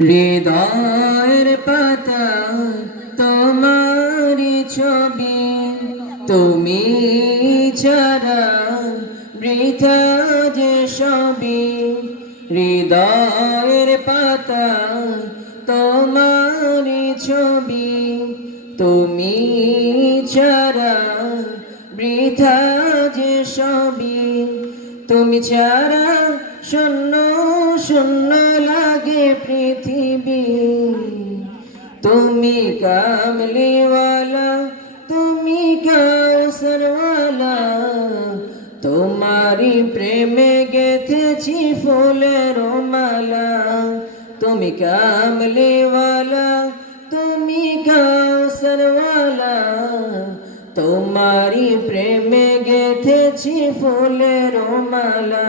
হৃদয়ের পাতা তোমারি ছবি, তুমি ছাড়া বৃথা যে সবই। হৃদয়ের পাতা তোমারি ছবি, তুমি ছাড়া বৃথা যে সবই। তুমি ছাড়া শূন্য শূন্য লাগে পৃথিবী। তুমি কামলিওয়ালা, তুমি কাউসরওয়ালা। তোমারি প্রেমে গেথেছি ফুলের মালা। তুমি কামলিওয়ালা, তুমি কাউসরওয়ালা। তোমারি প্রেমে গেথেছি ফুলের মালা।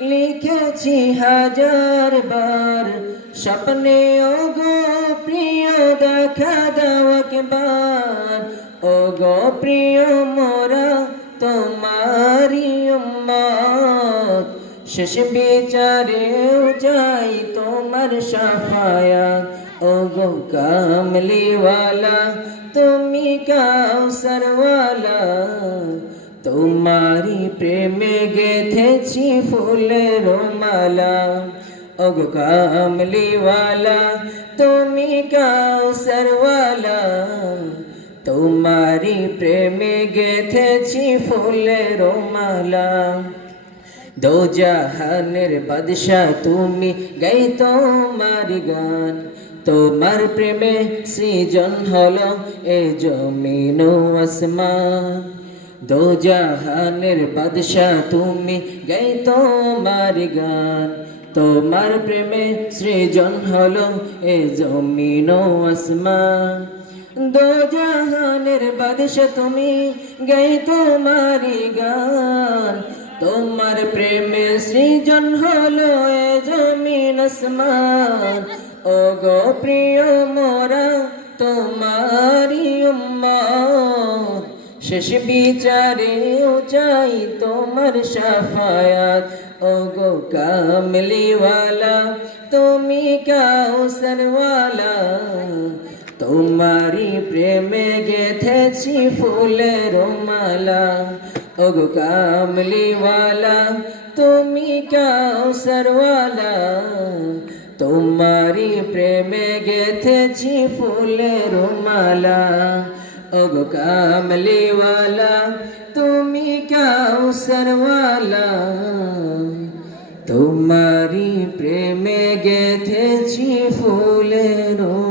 লিখেছি হাজার বার। স্বপ্নে ও গো প্রিয়, দেখা দাও একবার। ও গো প্রিয় মোরা তোমারি উম্মত। শেষ বিচারেও যাই তোমার সাফায়াত। ও গো কামলিওয়ালা, তুমি কাউসারওয়ালা। তোমারি প্রেমে গেথেছি ফুলের মালা। ওগ কামলিওয়ালা, তুমি কাউসারওয়ালা তোমারি প্রেমে গেথেছি ফুলের মালা। দো জাহানের বাদশাহ, তুমি গাই তোমার গান। তোমার প্রেমে সৃজন হলো এ জমিন আসমান। দো জাহানের বাদশাহ, তুমি গাই তোমার গান। তোমার প্রেমে সৃজন হলো এ জমিন আসমান। দো জাহানের বাদশাহ, তুমি গাই তোমারি গান। তোমার প্রেমে সৃজন হলো এ জমিন আসমান। ও গো প্রিয় মোরা, তোমারি শেষ বিচারে চাই তোমার সাফায়াত। ও গো কামলিওয়ালা, তুমি কাউসরওয়ালা। তোমারি প্রেমে গেথেছি ফুলের মালা। ও গো কামলিওয়ালা, তুমি কাউসরওয়ালা। তোমারি প্রেমে গেথেছি ফুলের মালা। ওগো কামলিওয়ালা তুমি কাউসারওয়ালা তোমারি প্রেমে গেথেছি ফুলেরও